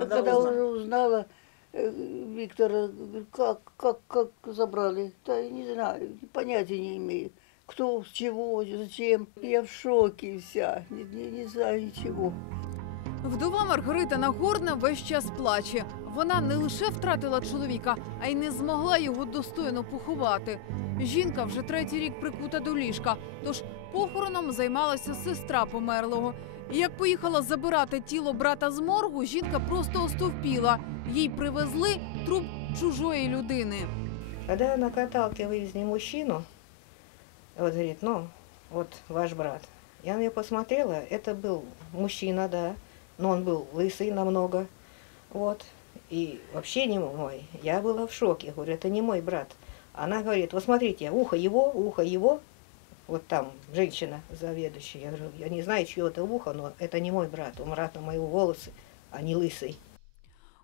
Когда когда узнали? уже узнала э, Виктора, как, как, как забрали, да я не знаю, понятия не имею. Кто, с чего, зачем. Я в шоке вся, не, не, не знаю ничего. Вдова Маргарита Нагорна весь час плаче. Вона не лише втратила чоловіка, а й не змогла його достойно поховати. Жінка вже третій рік прикута до ліжка, тож похороном займалася сестра померлого. І як поїхала забирати тіло брата з моргу, жінка просто остовпіла. Їй привезли труп чужої людини. Когда на каталке вывезли мужчину, вот говорит, ну, вот ваш брат. Я на нее посмотрела, это был мужчина, да, но он был лысый намного, вот, и вообще не мой. Я была в шоке, говорю, это не мой брат. Она говорит, вот смотрите, ухо его, ухо его, вот там женщина заведующая. Я говорю, я не знаю, чье это ухо, но это не мой брат. У брата мои волосы, а не лысый.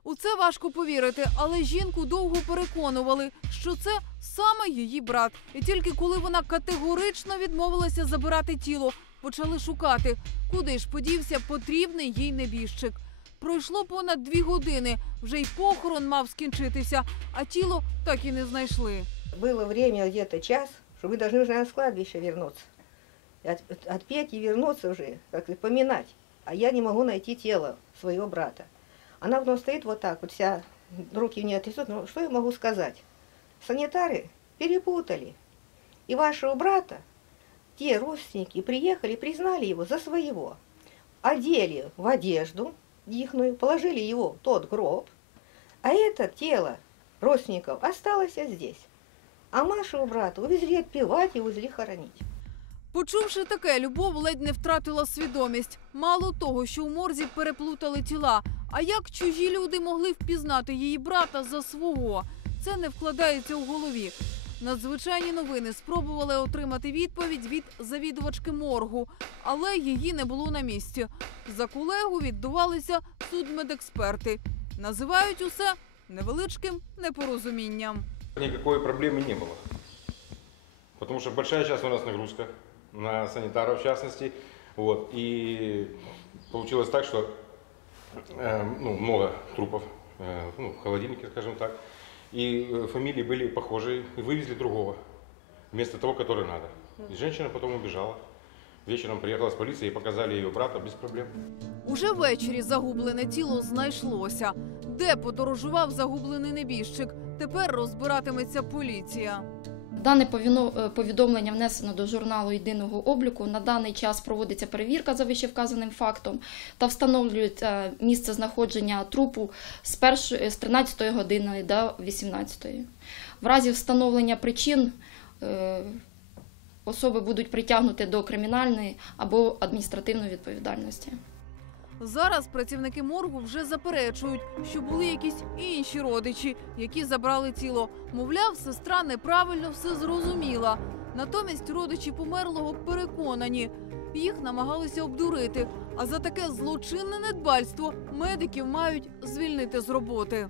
У це важко повірити, але жінку довго переконували, що це саме її брат. І тільки коли вона категорично відмовилася забирати тіло, почали шукати, куди ж подівся потрібний їй небіжчик. Пройшло понад дві години. Вже й похорон мав скінчитися, а тіло так і не знайшли. было время где-то час, Что вы должны уже на кладбище вернуться. От, от- отпеть и вернуться уже, как поминать. А я не могу найти тело своего брата. Она потом стоит вот так, вот вся, руки не трясут. Ну, что я могу сказать? Санитары перепутали. И вашего брата, те родственники, приехали, признали его за своего. Одели в одежду ихную, положили его в тот гроб, а это тело родственников осталось здесь. А Машу брата увезли отпевать и увезли хоронить. Почувши таке, Любов ледь не втратила свідомість. Мало того, що у морзі переплутали тіла. А як чужі люди могли впізнати її брата за свого? Це не вкладається у голові. Надзвичайні новини спробували отримати відповідь від завідувачки моргу, але її не було на місці. За колегу віддувалися судмедексперти. Називають усе невеличким непорозумінням. Никакой проблемы не было. Потому что большая сейчас у нас нагрузка на санитаров в частности. Вот. И получилось так, что э, ну, много трупов э, ну, в холодильнике, скажем так. И э, фамилии были похожие. И вывезли другого вместо того, который надо. И женщина потом убежала. Вечером приехала с полицией и показали ее брата без проблем. Уже ввечері загублене тіло знайшлося. Де подорожував загублений небіжчик? Тепер розбиратиметься поліція. Дане е, повідомлення внесено до журналу єдиного обліку. На даний час проводиться перевірка за вищевказаним фактом та встановлюється місце знаходження трупу з, першої, з 13 години до 18. В разі встановлення причин е, особи будуть притягнуті до кримінальної або адміністративної відповідальності. Зараз працівники моргу вже заперечують, що були якісь інші родичі, які забрали тіло. Мовляв, сестра неправильно все зрозуміла. Натомість родичі померлого переконані. Їх намагалися обдурити. А за таке злочинне недбальство медиків мають звільнити з роботи.